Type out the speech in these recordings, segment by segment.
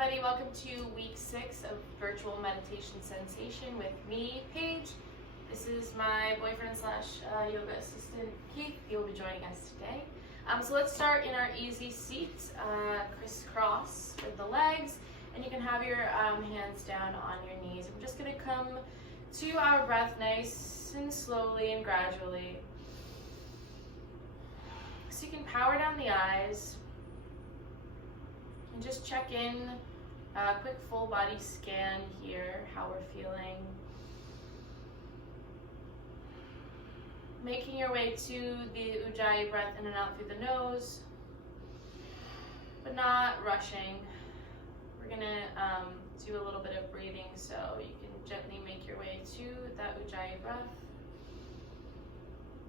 everybody, welcome to week 6 of virtual meditation sensation with me, Paige. This is my boyfriend slash yoga assistant, Keith. He'll be joining us today. So let's start in our easy seat, crisscross with the legs, and you can have your hands down on your knees. We're just going to come to our breath nice and slowly and gradually. So you can power down the eyes. And just check in, quick full body scan here, how we're feeling. Making your way to the Ujjayi breath in and out through the nose, but not rushing. We're gonna do a little bit of breathing, so you can gently make your way to that Ujjayi breath.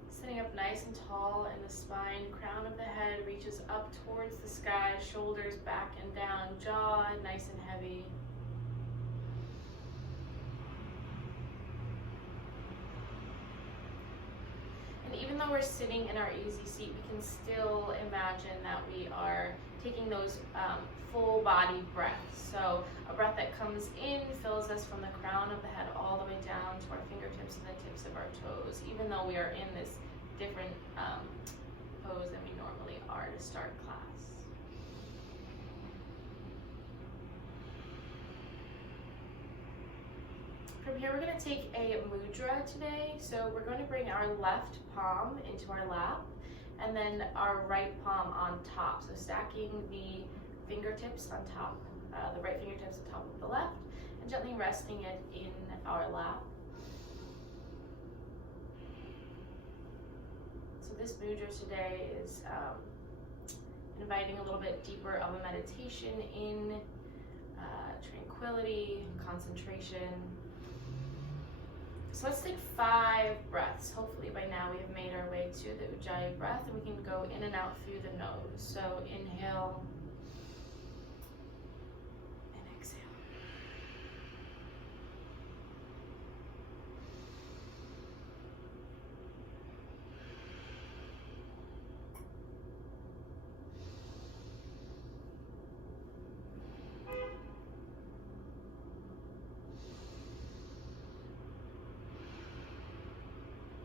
Sitting up nice and tall in the spine, crown of the head reaches up towards the sky, shoulders back and down, jaw nice and heavy. And even though we're sitting in our easy seat, we can still imagine that we are taking those full body breaths. So a breath that comes in fills us from the crown of the head all the way down to our fingertips and the tips of our toes, even though we are in this different pose than we normally are to start class. From here, we're going to take a mudra today. So we're going to bring our left palm into our lap and then our right palm on top. So stacking the fingertips on top, the right fingertips on top of the left, and gently resting it in our lap. So this mudra today is inviting a little bit deeper of a meditation in tranquility, concentration. So let's take 5 breaths. Hopefully by now we have made our way to the Ujjayi breath, and we can go in and out through the nose. So inhale and exhale.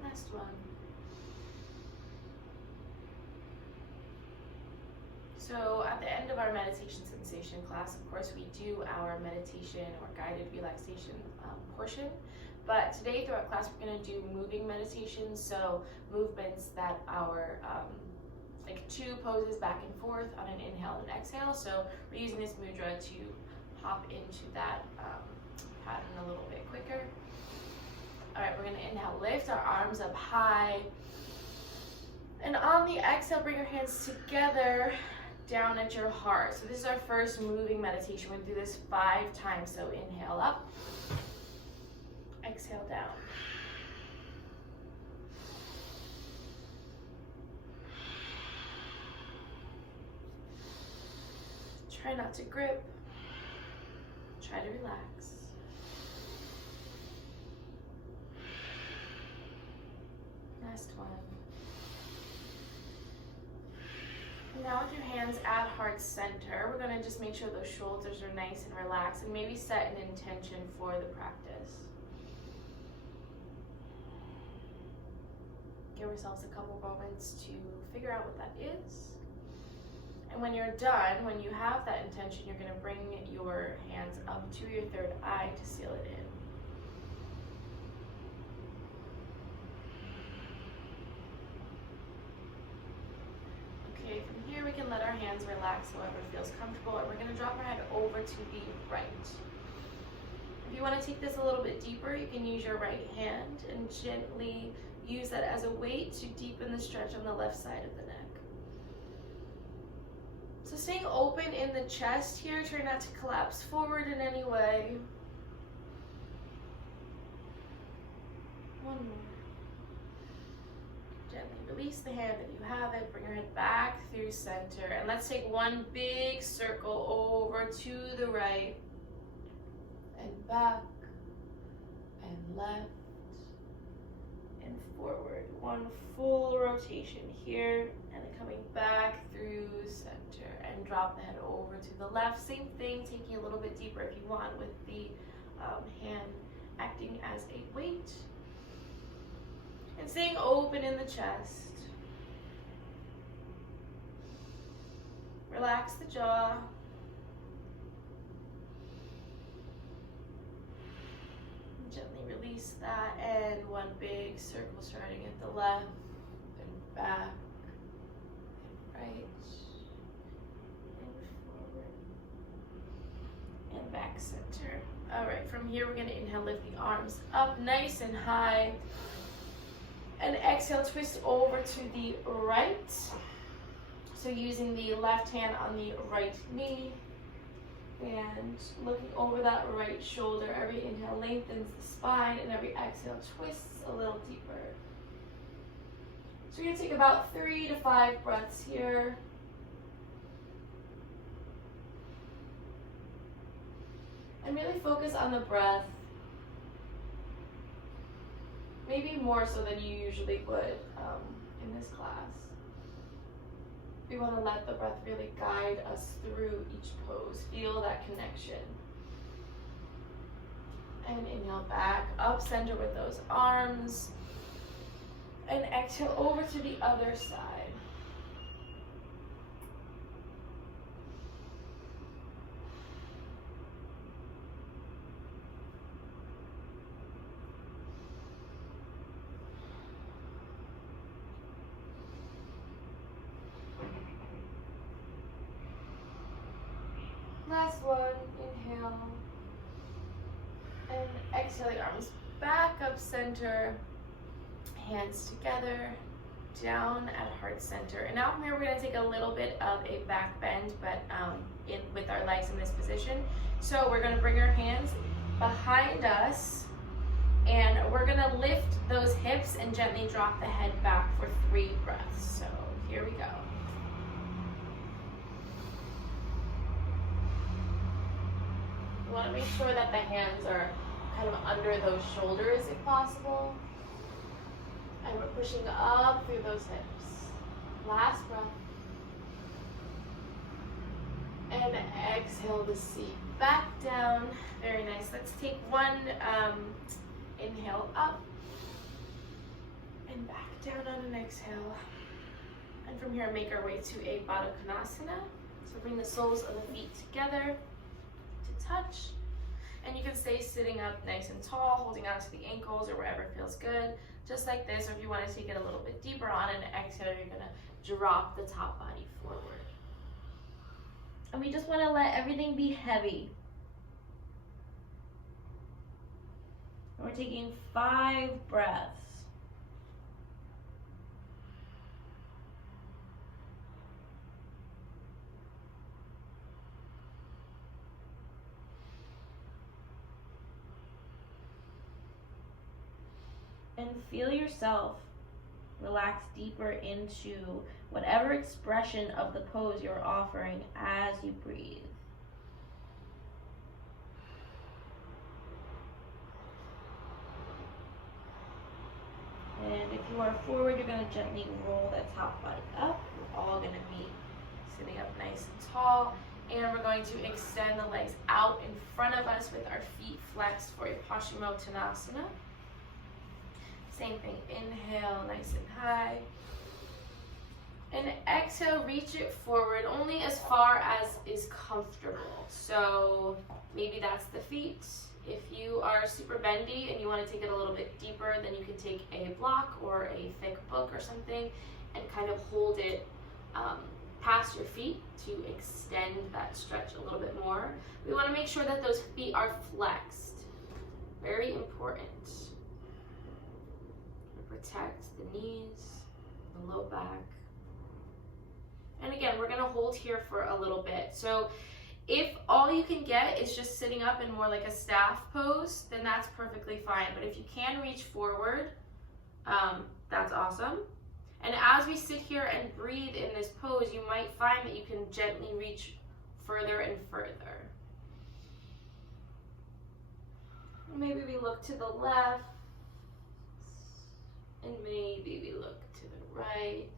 Last one. So at the end of our meditation sensation class, of course, we do our meditation or guided relaxation portion. But today throughout class, we're going to do moving meditations. So movements that are like 2 poses back and forth on an inhale and an exhale. So we're using this mudra to hop into that pattern a little bit quicker. All right, we're gonna inhale, lift our arms up high. And on the exhale, bring your hands together down at your heart. So this is our first moving meditation. We're gonna do this 5 times. So inhale up, exhale down. Try not to grip, try to relax. Last one. And now with your hands at heart center, we're going to just make sure those shoulders are nice and relaxed, and maybe set an intention for the practice. Give ourselves a couple moments to figure out what that is. And when you're done, when you have that intention, you're going to bring your hands up to your third eye to seal it in. Okay, from here we can let our hands relax however feels comfortable, and we're going to drop our head over to the right. If you want to take this a little bit deeper, you can use your right hand and gently use that as a weight to deepen the stretch on the left side of the neck. So staying open in the chest here, try not to collapse forward in any way. One more. Gently release the hand if you have it. Bring your head back through center. And let's take one big circle over to the right. And back. And left. and forward. One full rotation here, and then coming back through center and drop the head over to the left. Same thing, taking a little bit deeper if you want, with the hand acting as a weight. And staying open in the chest. Relax the jaw. Gently release that, and one big circle starting at the left and back and right and forward and back center. All right, from here we're going to inhale, lift the arms up nice and high, and exhale, twist over to the right. So using the left hand on the right knee and looking over that right shoulder. Every inhale lengthens the spine, and every exhale twists a little deeper. So we're going to take about 3 to 5 breaths here. And really focus on the breath. Maybe more so than you usually would in this class. We want to let the breath really guide us through each pose. Feel that connection. And inhale back, up center with those arms. And exhale over to the other side. Last one, inhale, and exhale the arms back up center, hands together, down at heart center. And now from here we're going to take a little bit of a back bend, but with our legs in this position. So we're going to bring our hands behind us, and we're going to lift those hips and gently drop the head back for 3 breaths. So here we go. You want to make sure that the hands are kind of under those shoulders if possible. And we're pushing up through those hips. Last breath. And exhale the seat back down. Very nice. Let's take one inhale up and back down on an exhale. And from here, make our way to a Baddha Konasana. So bring the soles of the feet together to touch. And you can stay sitting up nice and tall, holding onto the ankles or wherever feels good. Just like this, or if you want to take it a little bit deeper on an exhale, you're going to drop the top body forward. And we just want to let everything be heavy. And we're taking 5 breaths. And feel yourself relax deeper into whatever expression of the pose you're offering as you breathe. And if you are forward, you're going to gently roll that top body up. We're all going to be sitting up nice and tall. And we're going to extend the legs out in front of us with our feet flexed for a Paschimottanasana. Same thing, inhale nice and high. And exhale, reach it forward only as far as is comfortable. So maybe that's the feet. If you are super bendy and you want to take it a little bit deeper, then you can take a block or a thick book or something and kind of hold it past your feet to extend that stretch a little bit more. We want to make sure that those feet are flexed. Very important. Protect the knees, the low back. And again, we're going to hold here for a little bit. So if all you can get is just sitting up in more like a staff pose, then that's perfectly fine. But if you can reach forward, that's awesome. And as we sit here and breathe in this pose, you might find that you can gently reach further and further. Maybe we look to the left And maybe we look to the right.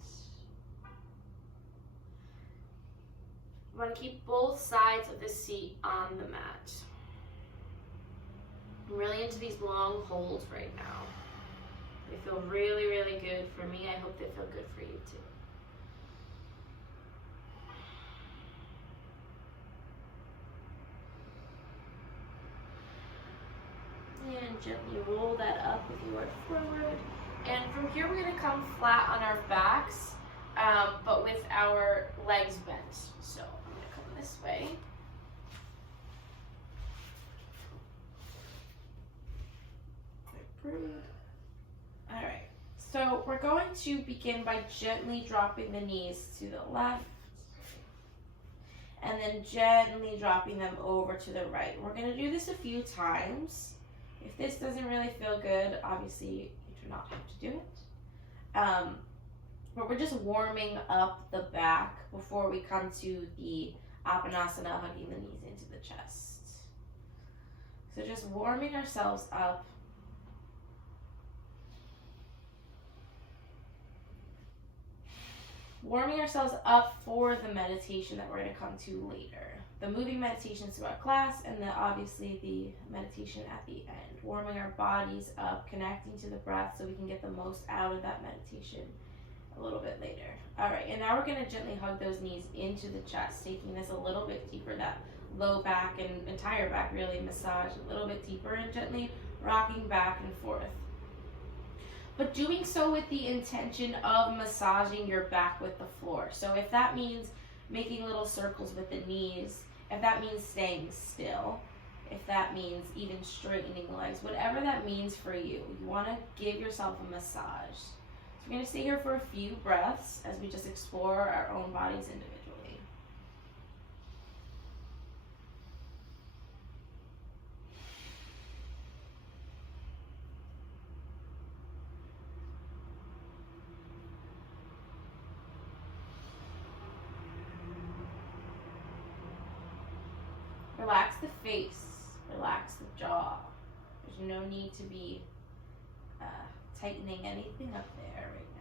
We want to keep both sides of the seat on the mat. I'm really into these long holds right now. They feel really, really good for me. I hope they feel good for you too. And gently roll that up with your forward. And from here we're going to come flat on our backs, but with our legs bent. So I'm going to come this way. All right, so we're going to begin by gently dropping the knees to the left and then gently dropping them over to the right. We're going to do this a few times. If this doesn't really feel good, obviously you do not have to do it. But we're just warming up the back before we come to the Apanasana, hugging the knees into the chest. So just warming ourselves up. Warming ourselves up for the meditation that we're going to come to later. The moving meditations throughout class, and then obviously the meditation at the end. Warming our bodies up, connecting to the breath so we can get the most out of that meditation a little bit later. All right, and now we're going to gently hug those knees into the chest, taking this a little bit deeper, that low back and entire back really massage a little bit deeper and gently rocking back and forth. But doing so with the intention of massaging your back with the floor. So if that means making little circles with the knees, if that means staying still, if that means even straightening the legs, whatever that means for you, you want to give yourself a massage. So we're going to stay here for a few breaths as we just explore our own bodies individually. Relax the face, relax the jaw. There's no need to be tightening anything up there right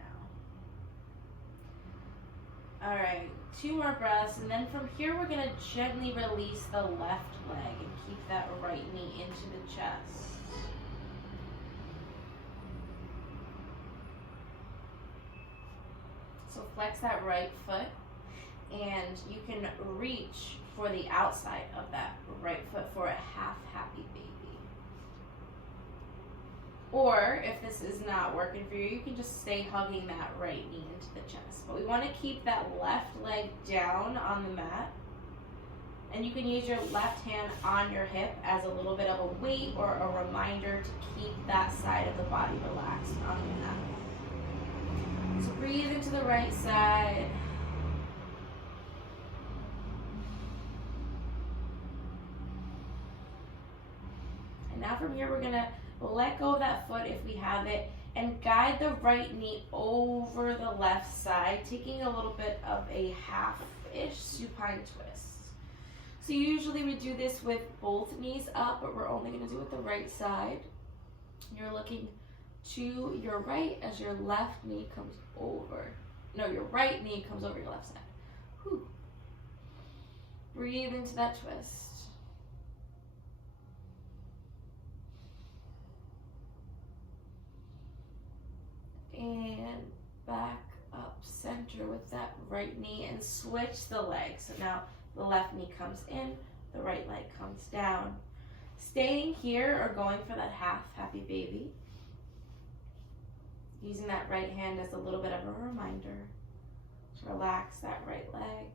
now. All right, 2 more breaths, and then from here we're gonna gently release the left leg and keep that right knee into the chest. So flex that right foot, and you can reach for the outside of that right foot for a half happy baby. Or if this is not working for you, you can just stay hugging that right knee into the chest. But we want to keep that left leg down on the mat. And you can use your left hand on your hip as a little bit of a weight or a reminder to keep that side of the body relaxed on the mat. So breathe into the right side. And now from here, we're gonna let go of that foot if we have it and guide the right knee over the left side, taking a little bit of a half-ish supine twist. So usually we do this with both knees up, but we're only gonna do it the right side. You're looking to your right as your left knee comes over. No, your right knee comes over your left side. Whew. Breathe into that twist. And back up center with that right knee and switch the legs. So now the left knee comes in, the right leg comes down. Staying here or going for that half happy baby. Using that right hand as a little bit of a reminder to relax that right leg.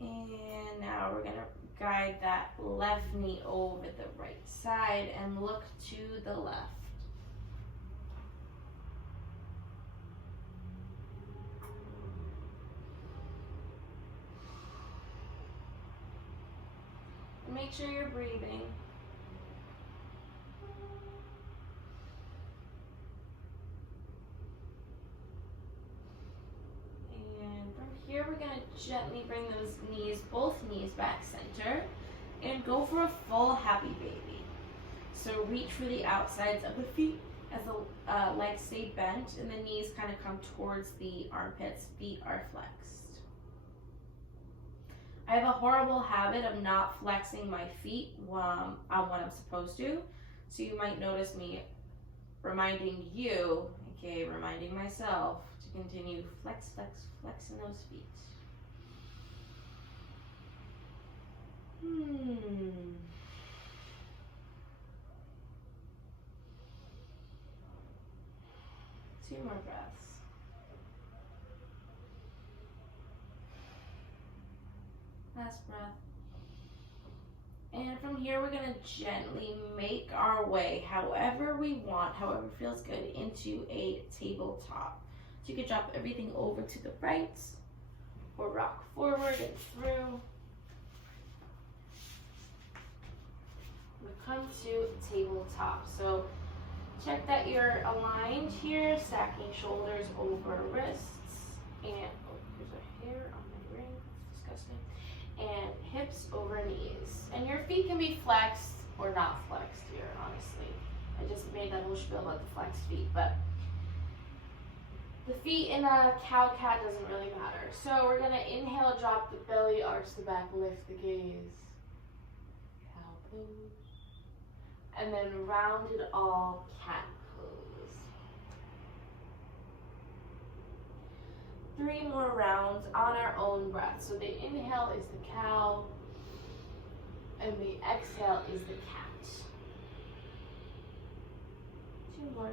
And now we're going to guide that left knee over the right side and look to the left. Make sure you're breathing. Gently bring those knees, both knees back center, and go for a full happy baby. So reach for the outsides of the feet as the legs stay bent and the knees kind of come towards the armpits. Feet are flexed. I have a horrible habit of not flexing my feet on what I'm supposed to. So you might notice me reminding you, aka reminding myself, to continue flexing those feet. Two more breaths. Last breath. And from here, we're going to gently make our way, however we want, however feels good, into a tabletop. So you can drop everything over to the right or rock forward and through. We come to tabletop. So check that you're aligned here, stacking shoulders over wrists, and oh, here's a hair on my ring, that's disgusting. And hips over knees. And your feet can be flexed or not flexed here, honestly. I just made that whole spiel about the flexed feet, but the feet in a cow-cat doesn't really matter. So we're gonna inhale, drop the belly, arch the back, lift the gaze. Cow pose. And then rounded all cat pose. 3 more rounds on our own breath. So the inhale is the cow, and the exhale is the cat. 2 more.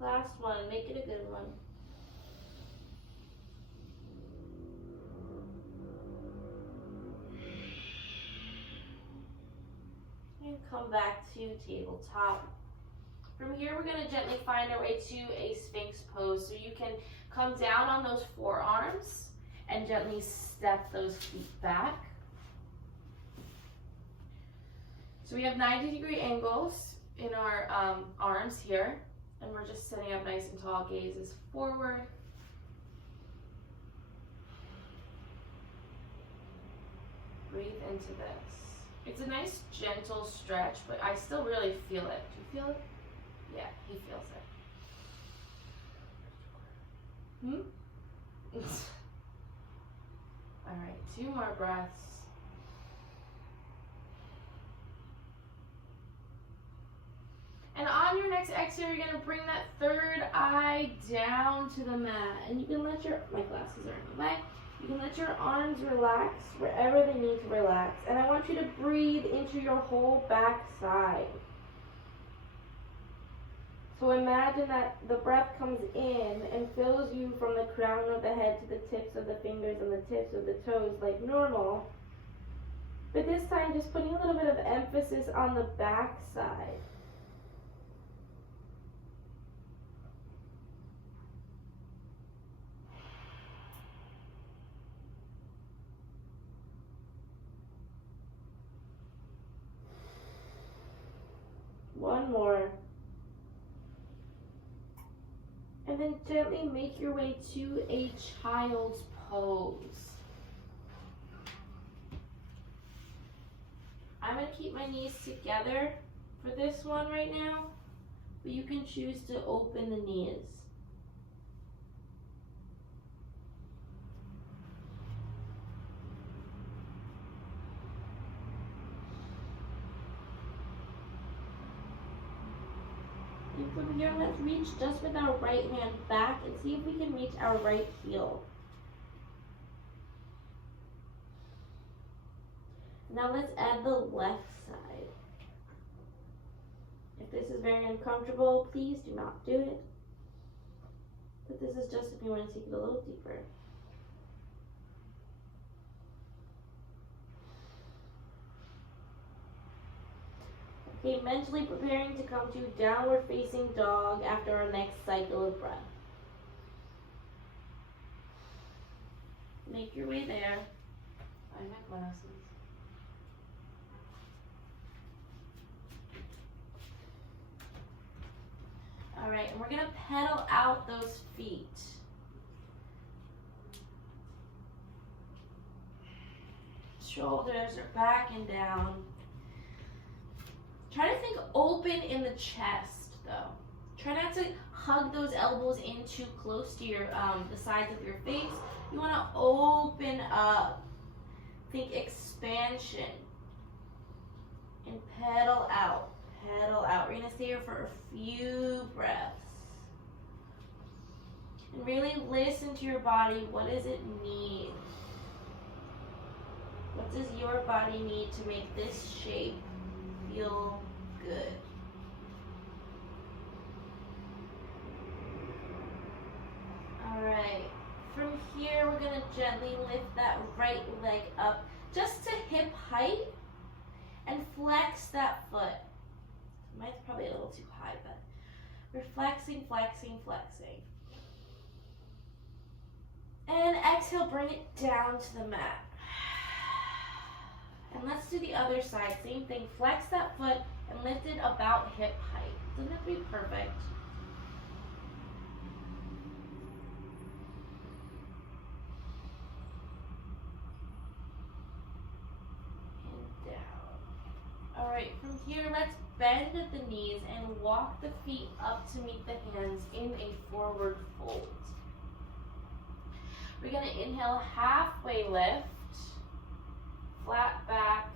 Last one, make it a good one. And come back to tabletop. From here, we're going to gently find our way to a Sphinx pose. So you can come down on those forearms and gently step those feet back. So we have 90-degree angles in our arms here. And we're just sitting up nice and tall, gazes forward. Breathe into this. It's a nice gentle stretch, but I still really feel it. Do you feel it? Yeah, he feels it. All right, 2 more breaths. And on your next exhale, you're gonna bring that third eye down to the mat. And you can let my glasses are in the way. You can let your arms relax wherever they need to relax. And I want you to breathe into your whole back side. So imagine that the breath comes in and fills you from the crown of the head to the tips of the fingers and the tips of the toes like normal. But this time, just putting a little bit of emphasis on the back side. One more. And then gently make your way to a child's pose. I'm going to keep my knees together for this one right now, but you can choose to open the knees. And from here, let's reach just with our right hand back and see if we can reach our right heel. Now let's add the left side. If this is very uncomfortable, please do not do it. But this is just if you want to take it a little deeper. Okay, mentally preparing to come to downward facing dog after our next cycle of breath. Make your way there. I have glasses. All right, and we're gonna pedal out those feet. Shoulders are back and down. Try to think open in the chest, though. Try not to hug those elbows in too close to your the sides of your face. You want to open up. Think expansion. And pedal out. Pedal out. We're going to stay here for a few breaths. And really listen to your body. What does it need? What does your body need to make this shape feel good? All right. From here, we're going to gently lift that right leg up just to hip height and flex that foot. Mine's probably a little too high, but we're flexing, flexing, flexing. And exhale, bring it down to the mat. And let's do the other side. Same thing. Flex that foot and lift it about hip height. Doesn't have to be perfect. And down. All right, from here, let's bend at the knees and walk the feet up to meet the hands in a forward fold. We're going to inhale, halfway lift. Flat back,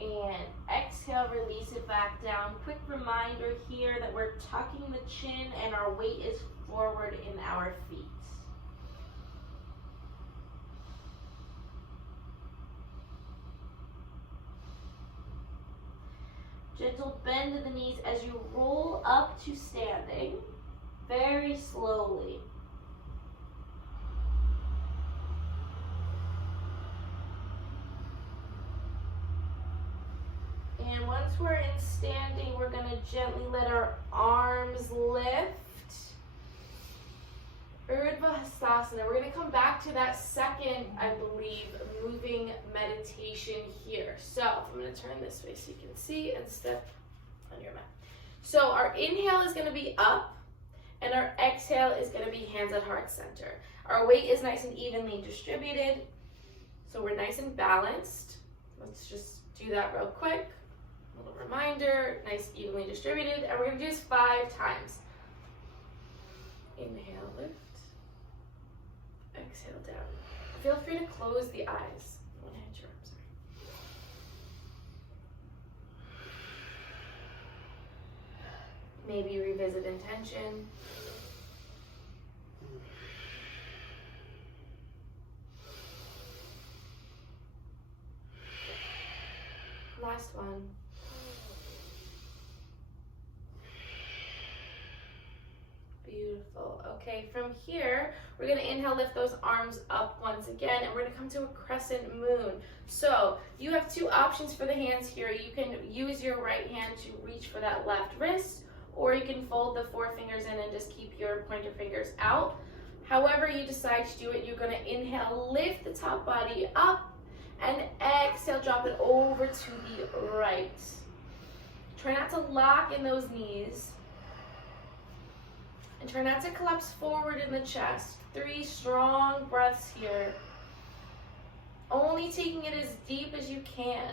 and exhale, release it back down. Quick reminder here that we're tucking the chin and our weight is forward in our feet. Gentle bend of the knees as you roll up to standing, very slowly. And once we're in standing, we're going to gently let our arms lift. Urdhva Hastasana. We're going to come back to that second, I believe, moving meditation here. So I'm going to turn this way so you can see and step on your mat. So our inhale is going to be up, and our exhale is going to be hands at heart center. Our weight is nice and evenly distributed, so we're nice and balanced. Let's just do that real quick. A little reminder, nice, evenly distributed, and we're going to do this 5 times. Inhale, lift. Exhale, down. Feel free to close the eyes. I want to hit your arms. Maybe revisit intention. Last one. Beautiful. Okay, from here, we're going to inhale, lift those arms up once again, and we're going to come to a crescent moon. So you have 2 options for the hands here. You can use your right hand to reach for that left wrist, or you can fold the 4 fingers in and just keep your pointer fingers out. However you decide to do it, you're going to inhale, lift the top body up, and exhale, drop it over to the right. Try not to lock in those knees. And try not to collapse forward in the chest. 3 strong breaths here. Only taking it as deep as you can.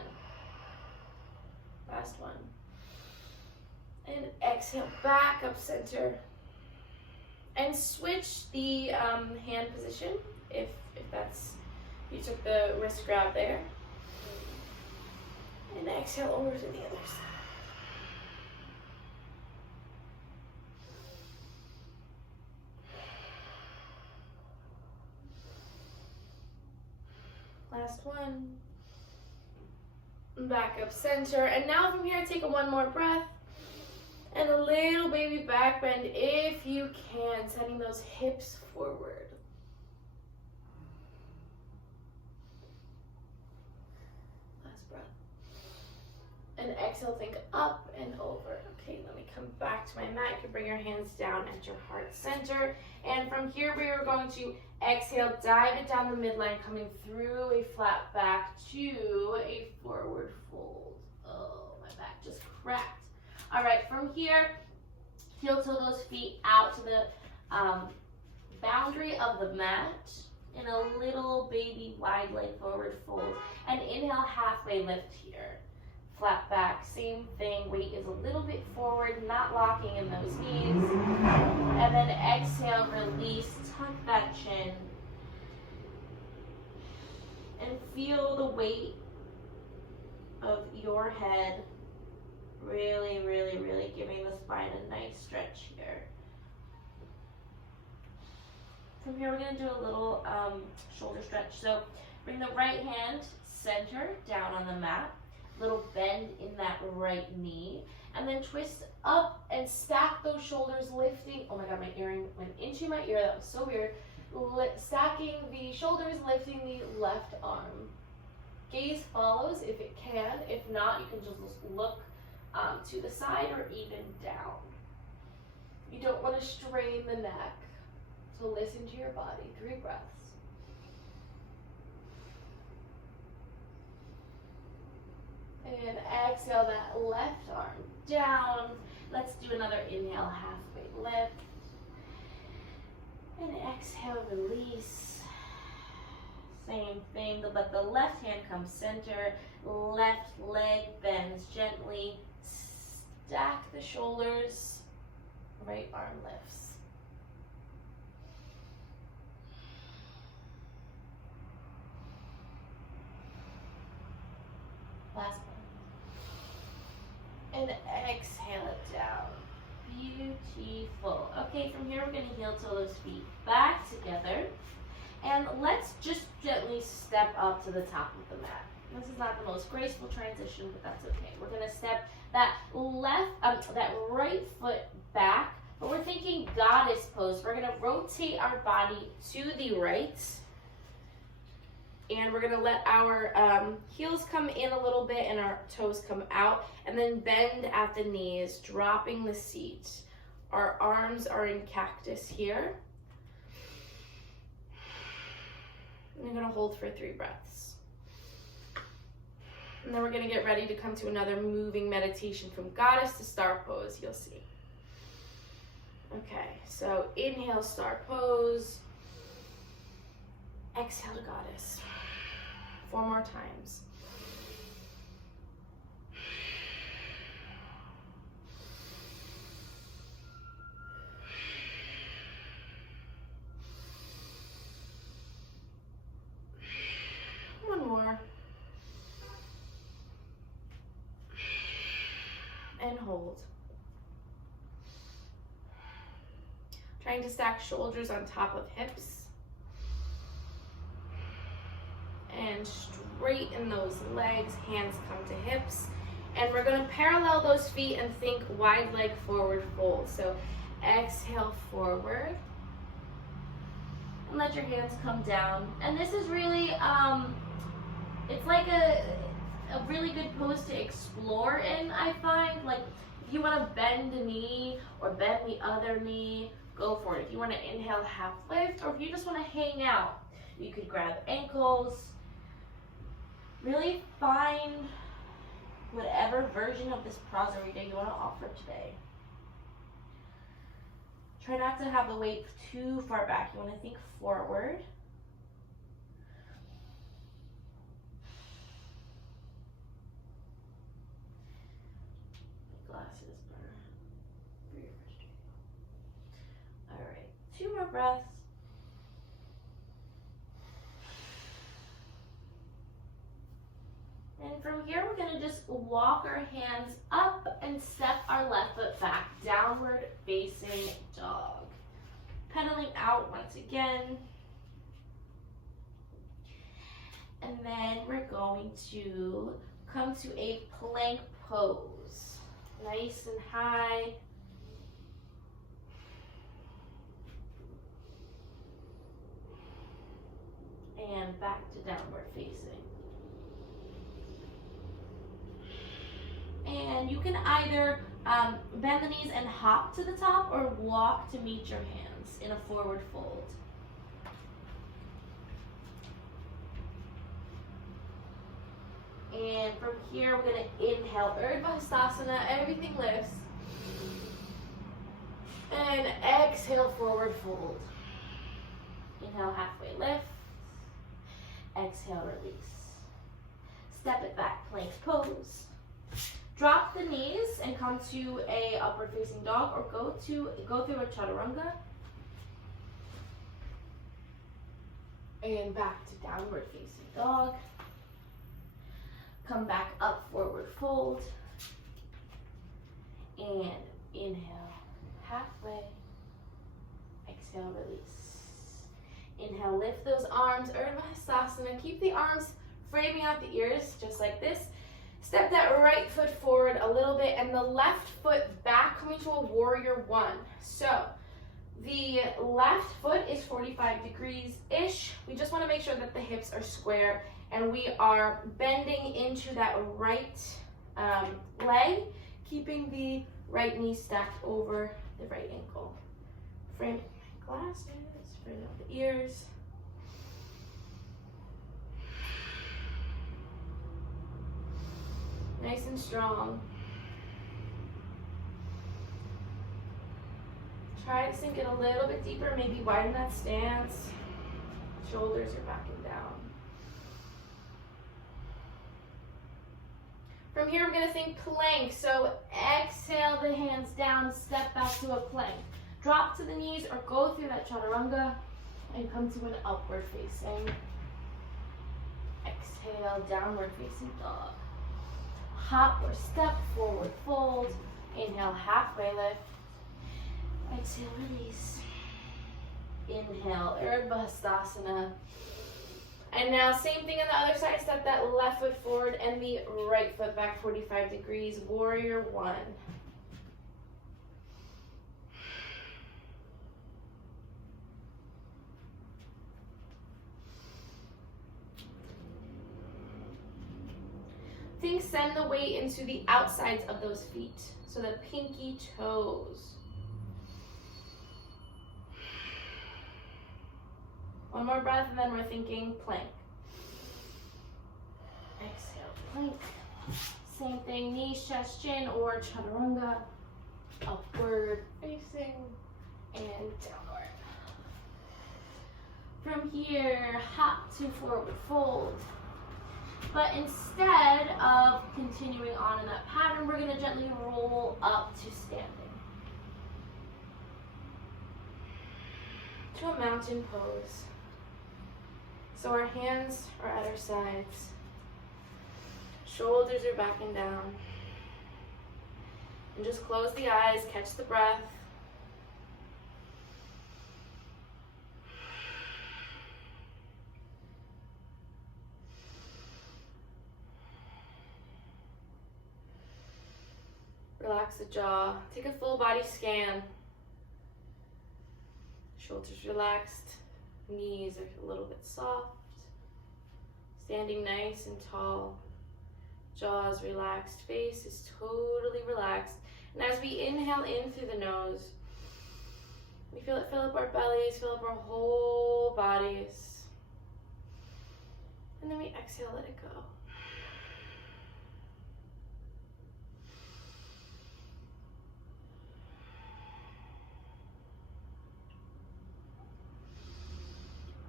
Last one. And exhale, back up center. And switch the hand position if that's, you took the wrist grab there. And exhale over to the other side. Last one. Back up center. And now from here, take 1 more breath. And a little baby back bend if you can, sending those hips forward. Last breath. And exhale, think up and over. Okay, let me come back to my mat. You can bring your hands down at your heart center. And from here, we are going to exhale, dive it down the midline, coming through a flat back to a forward fold. Oh, my back just cracked. All right, from here, Heel toe those feet out to the boundary of the mat in a little baby wide leg forward fold. And inhale, halfway lift here. Flat back, same thing. Weight is a little bit forward, not locking in those knees. And then exhale, release, tuck that chin. And feel the weight of your head really, really, really giving the spine a nice stretch here. From here, we're going to do a little shoulder stretch. So bring the right hand center down on the mat. Little bend in that right knee. And then twist up and stack those shoulders, lifting. Oh my God, my earring went into my ear. That was so weird. Stacking the shoulders, lifting the left arm. Gaze follows if it can. If not, you can just look to the side or even down. You don't want to strain the neck. So listen to your body. 3 breaths. And exhale that left arm down. Let's do another inhale, halfway lift. And exhale, release. Same thing, but the left hand comes center. Left leg bends gently. Stack the shoulders. Right arm lifts. Last one. And exhale it down. Beautiful. Okay, from here we're going to heel toe those feet back together. And let's just gently step up to the top of the mat. This is not the most graceful transition, but that's okay. We're going to step that that right foot back, but we're thinking goddess pose. We're going to rotate our body to the right. And we're going to let our heels come in a little bit and our toes come out. And then bend at the knees, dropping the seat. Our arms are in cactus here. And I'm going to hold for 3 breaths. And then we're going to get ready to come to another moving meditation from goddess to star pose, you'll see. Okay, so inhale, star pose. Exhale to goddess. 4 more times. One more. And hold. Trying to stack shoulders on top of hips. And straighten those legs, hands come to hips. And we're going to parallel those feet and think wide leg forward fold. So exhale forward. And let your hands come down. And this is really, it's like a really good pose to explore in, I find. Like, if you want to bend the knee or bend the other knee, go for it. If you want to inhale, half lift, or if you just want to hang out, you could grab ankles. Really find whatever version of this Prasarita you want to offer today. Try not to have the weight too far back. You want to think forward. Glasses for your first drink. All right, 2 more breaths. And from here, we're going to just walk our hands up and step our left foot back, downward facing dog. Pedaling out once again. And then we're going to come to a plank pose. Nice and high. And back to downward facing. And you can either bend the knees and hop to the top or walk to meet your hands in a forward fold. And from here, we're going to inhale, Urdhva Hastasana, everything lifts. And exhale, forward fold. Inhale, halfway lift. Exhale, release. Step it back, plank pose. Drop the knees and come to a upward facing dog, or go through a chaturanga. And back to downward facing dog. Come back up, forward fold. And inhale, halfway. Exhale, release. Inhale, lift those arms, Urdhva Hastasana. Keep the arms framing out the ears, just like this. Step that right foot forward a little bit and the left foot back, coming to a warrior one. So the left foot is 45 degrees-ish. We just want to make sure that the hips are square and we are bending into that right leg, keeping the right knee stacked over the right ankle. Framing my glasses, framing out the ears. Nice and strong. Try to sink it a little bit deeper, maybe widen that stance. Shoulders are backing down. From here, we're gonna think plank. So exhale the hands down, step back to a plank. Drop to the knees or go through that chaturanga and come to an upward facing. Exhale, downward facing dog. Hop or step, forward fold. Inhale, halfway lift. Exhale, release. Inhale, Urdhva Hastasana. And now same thing on the other side. Step that left foot forward and the right foot back 45 degrees. Warrior one. Think send the weight into the outsides of those feet. So the pinky toes. One more breath and then we're thinking plank. Exhale, plank. Same thing, knees, chest, chin, or chaturanga. Upward facing and downward. From here, hop to forward fold. But instead of continuing on in that pattern, we're going to gently roll up to standing. To a mountain pose. So our hands are at our sides. Shoulders are backing down. And just close the eyes, catch the breath. Relax the jaw. Take a full body scan. Shoulders relaxed. Knees are a little bit soft. Standing nice and tall. Jaw is relaxed. Face is totally relaxed. And as we inhale in through the nose, we feel it fill up our bellies, fill up our whole bodies. And then we exhale, let it go.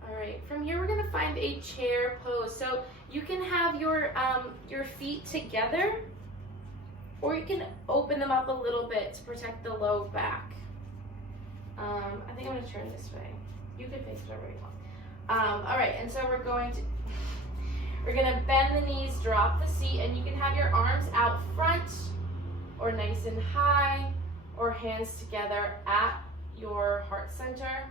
Alright, from here we're going to find a chair pose. So you can have your feet together, or you can open them up a little bit to protect the low back. I think I'm going to turn this way. You can face whatever you want. Alright, and so we're going to bend the knees, drop the seat, and you can have your arms out front, or nice and high, or hands together at your heart center.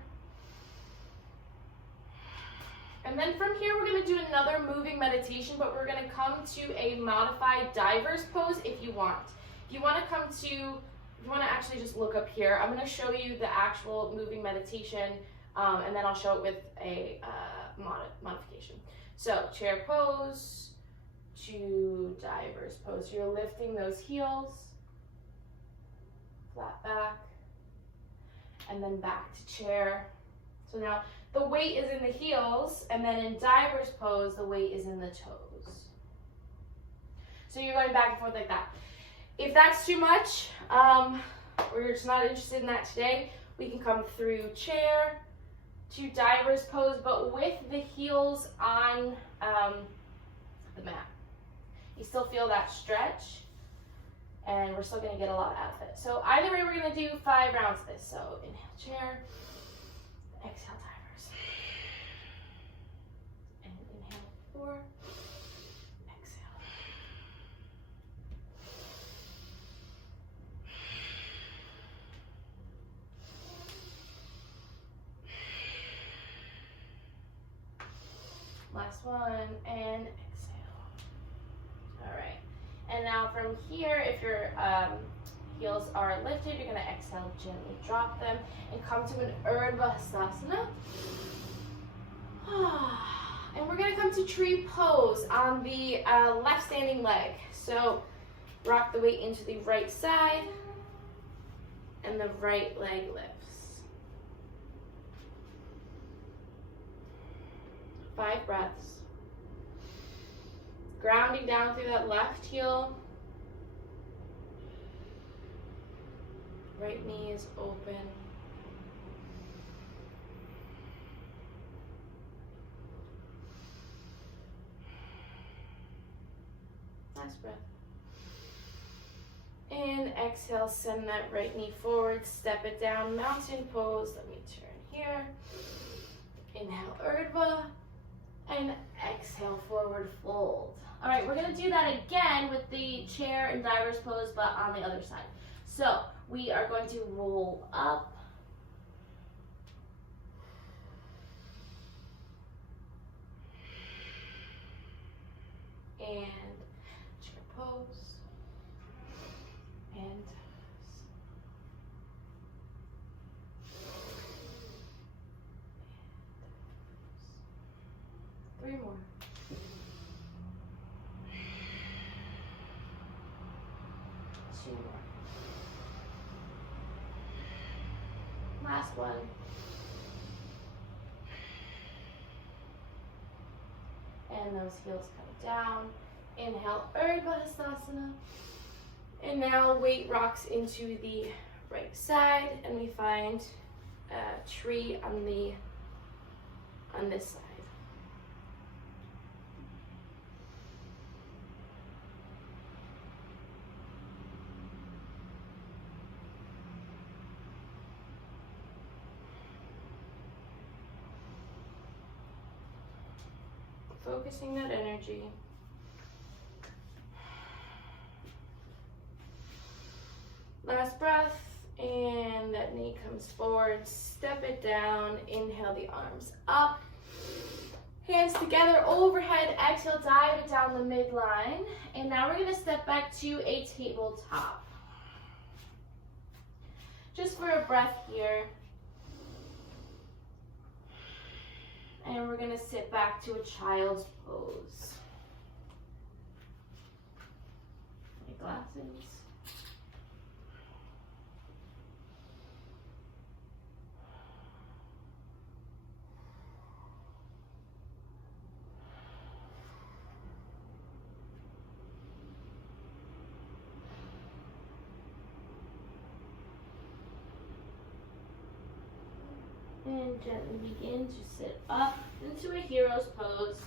And then from here, we're going to do another moving meditation, but we're going to come to a modified diver's pose if you want. If you want to actually just look up here, I'm going to show you the actual moving meditation, and then I'll show it with a modification. So chair pose to diver's pose. So you're lifting those heels, flat back, and then back to chair. So now the weight is in the heels, and then in diver's pose, the weight is in the toes. So you're going back and forth like that. If that's too much, we're just not interested in that today, we can come through chair to diver's pose, but with the heels on the mat. You still feel that stretch, and we're still gonna get a lot out of it. So either way, we're gonna do 5 rounds of this. So inhale chair, exhale divers. And inhale 4, exhale. Last one, and exhale. All right. And now from here, if your heels are lifted, you're gonna exhale, gently drop them, and come to an Urdhva Hastasana. And we're gonna come to tree pose on the left standing leg. So rock the weight into the right side, and the right leg lifts. 5 breaths. Grounding down through that left heel. Right knee is open. Last breath. And exhale, send that right knee forward, step it down, mountain pose. Let me turn here. Inhale, Urdhva, and exhale, forward fold. All right, we're gonna do that again with the chair and diver's pose, but on the other side. So we are going to roll up. And chair pose. And 3 more. 2 more. Last one. And those heels come down. Inhale, Urdhva Hastasana. And now weight rocks into the right side, and we find a tree on this side. Focusing that energy. Last breath, and that knee comes forward, step it down, inhale the arms up, hands together overhead, exhale, dive it down the midline, and now we're gonna step back to a tabletop. Just for a breath here. And we're gonna sit back to a child's pose. My glasses. And gently begin to sit up into a hero's pose,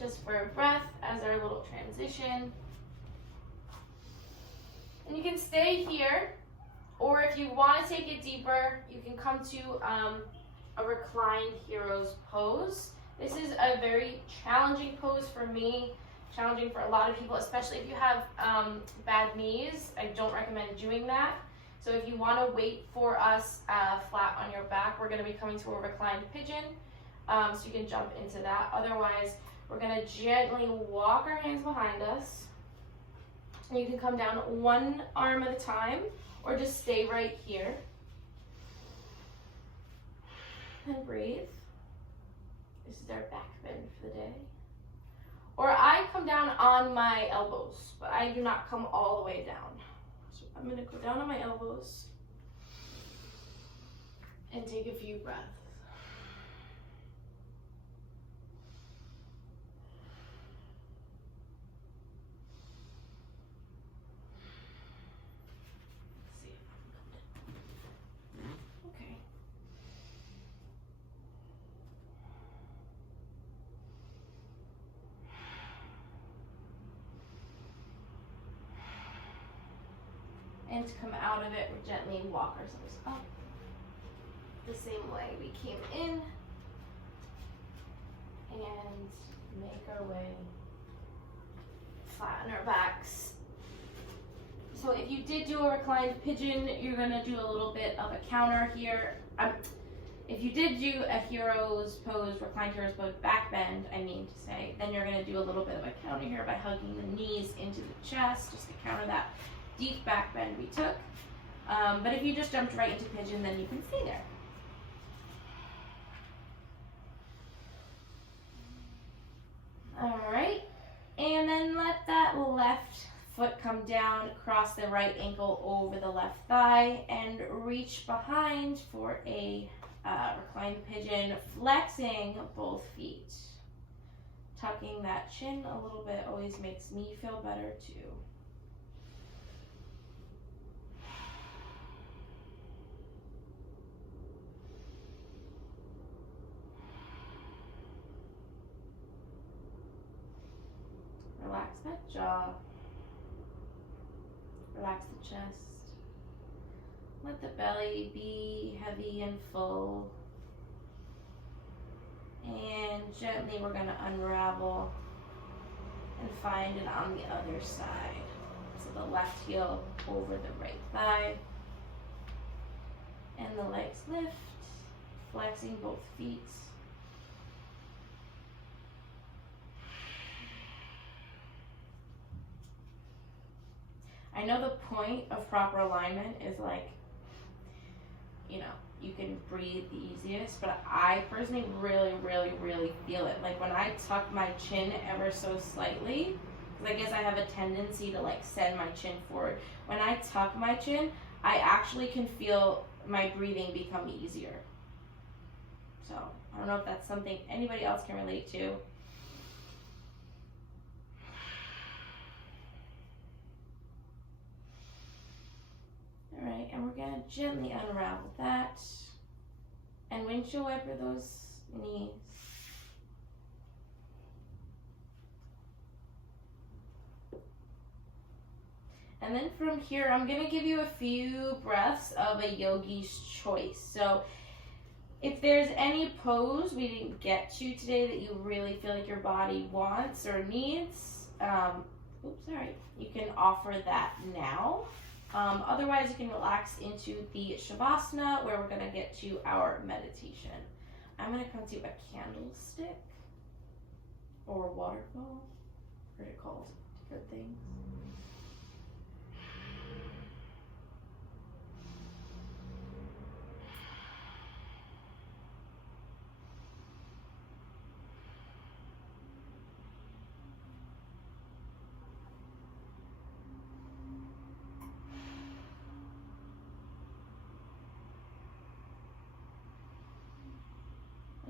just for a breath as our little transition. And you can stay here, or if you want to take it deeper, you can come to a reclined hero's pose. This is a very challenging pose for me, challenging for a lot of people, especially if you have bad knees. I don't recommend doing that. So if you want to wait for us flat on your back, we're going to be coming to a reclined pigeon, so you can jump into that. Otherwise, we're going to gently walk our hands behind us. And you can come down one arm at a time, or just stay right here. And breathe. This is our back bend for the day. Or I come down on my elbows, but I do not come all the way down. I'm going to go down on my elbows and take a few breaths. Let's see. to come out of it, we gently walk ourselves up the same way we came in and make our way flat on our backs. So if you did do a reclined pigeon, you're gonna do a little bit of a counter here. If you did do a hero's pose, reclined hero's pose back bend, I mean to say, then you're gonna do a little bit of a counter here by hugging the knees into the chest, just to counter that deep back bend we took. But if you just jumped right into pigeon, then you can stay there. All right, and then let that left foot come down, cross the right ankle over the left thigh, and reach behind for a reclined pigeon, flexing both feet. Tucking that chin a little bit always makes me feel better too. Relax that jaw. Relax the chest. Let the belly be heavy and full. And gently we're going to unravel and find it on the other side. So the left heel over the right thigh. And the legs lift, flexing both feet. I know the point of proper alignment is like, you know, you can breathe the easiest, but I personally really feel it. Like when I tuck my chin ever so slightly, because I guess I have a tendency to like send my chin forward. When I tuck my chin, I actually can feel my breathing become easier. So I don't know if that's something anybody else can relate to. Alright, and we're going to gently unravel that and windshield wiper those knees. And then from here, I'm going to give you a few breaths of a yogi's choice. So if there's any pose we didn't get to today that you really feel like your body wants or needs, you can offer that now. Otherwise, you can relax into the Shavasana, where we're going to get to our meditation. I'm going to come to a candlestick or waterfall. Heard it called different things.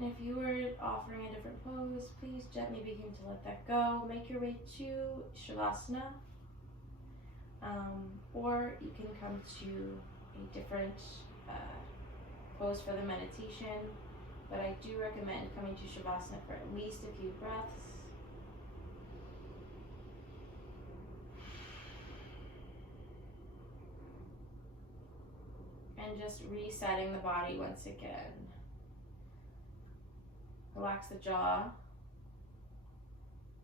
And if you were offering a different pose, please gently begin to let that go. Make your way to Shavasana. Or you can come to a different pose for the meditation. But I do recommend coming to Shavasana for at least a few breaths. And just resetting the body once again. Relax the jaw,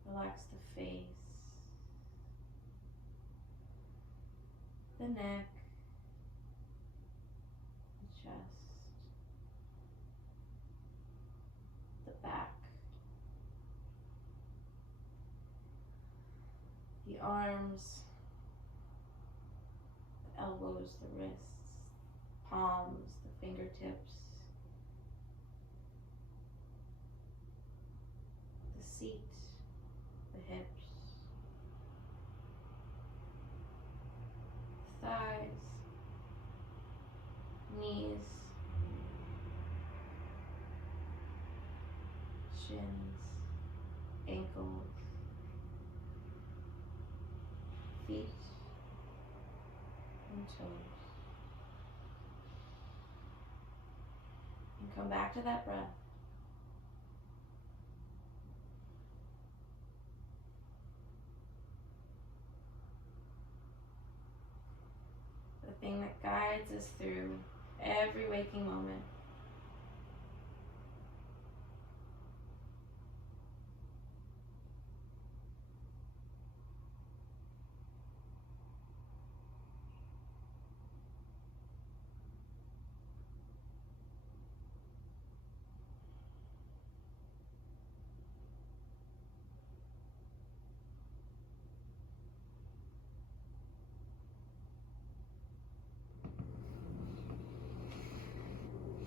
relax the face, the neck, the chest, the back, the arms, the elbows, the wrists, palms, the fingertips, seat, the hips, thighs, knees, shins, ankles, feet, and toes. And come back to that breath. thing that guides us through every waking moment.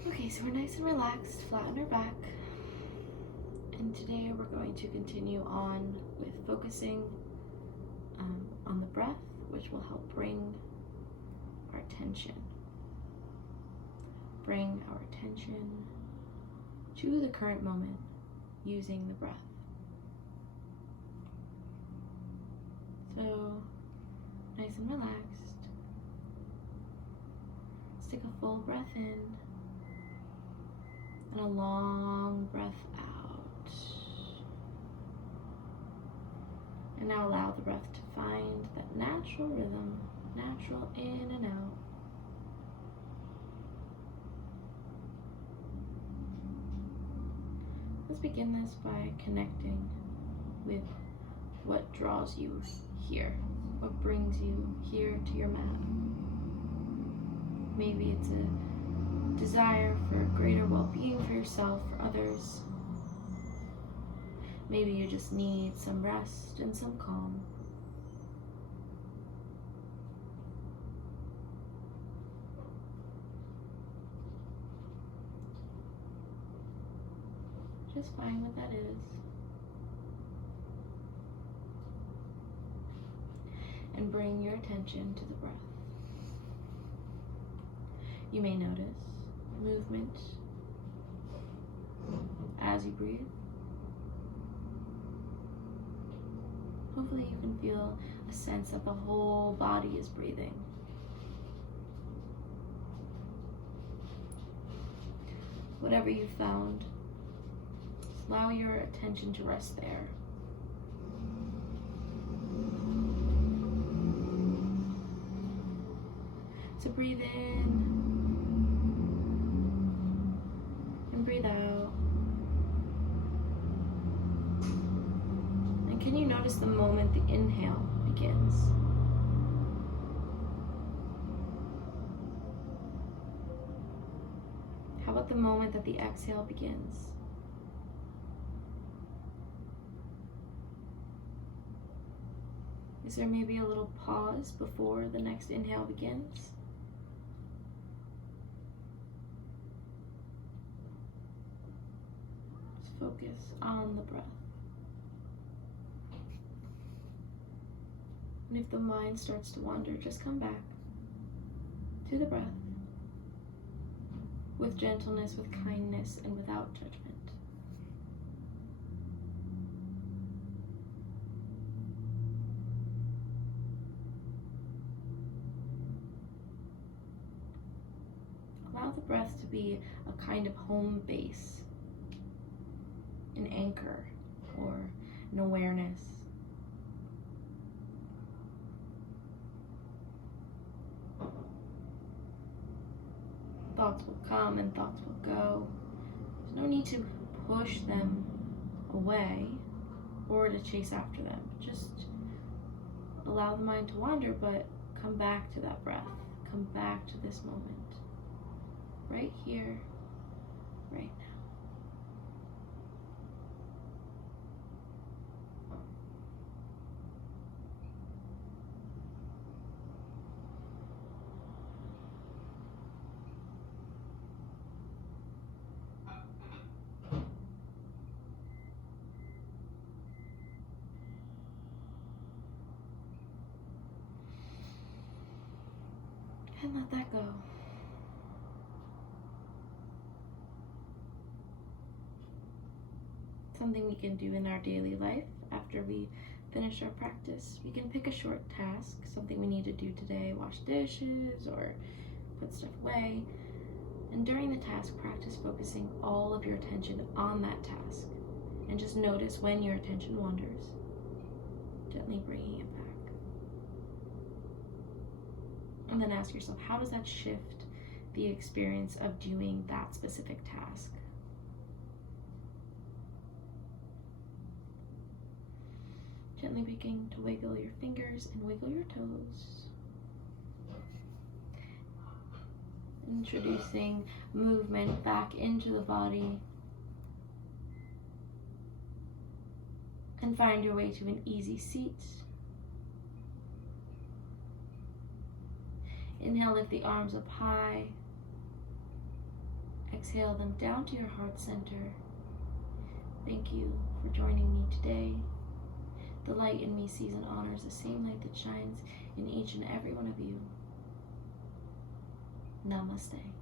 Okay, so we're nice and relaxed, flatten our back. And today we're going to continue on with focusing on the breath, which will help bring our attention. Bring our attention to the current moment using the breath. So, nice and relaxed. Let's take a full breath in and a long breath out. And now allow the breath to find that natural rhythm, natural in and out. Let's begin this by connecting with what draws you here, what brings you here to your mat. Maybe it's a desire for greater well-being for yourself, for others. Maybe you just need some rest and some calm. Just find what that is. And bring your attention to the breath. You may notice movement as you breathe. Hopefully you can feel a sense that the whole body is breathing. Whatever you found, just allow your attention to rest there. So breathe in and breathe out. And can you notice the moment the inhale begins? How about the moment that the exhale begins? Is there maybe a little pause before the next inhale begins? Just focus on the breath. And if the mind starts to wander, just come back to the breath with gentleness, with kindness, and without judgment. Allow the breath to be a kind of home base, an anchor, or an awareness. Thoughts will come and thoughts will go. There's no need to push them away or to chase after them. Just allow the mind to wander, but come back to that breath. Come back to this moment. Right here, right now. And let that go. Something we can do in our daily life after we finish our practice. We can pick a short task, something we need to do today, wash dishes or put stuff away. And during the task, practice focusing all of your attention on that task. And just notice when your attention wanders, gently bringing it back. And then ask yourself, how does that shift the experience of doing that specific task? Gently begin to wiggle your fingers and wiggle your toes. Introducing movement back into the body. And find your way to an easy seat. Inhale, lift the arms up high. Exhale them down to your heart center. Thank you for joining me today. The light in me sees and honors the same light that shines in each and every one of you. Namaste.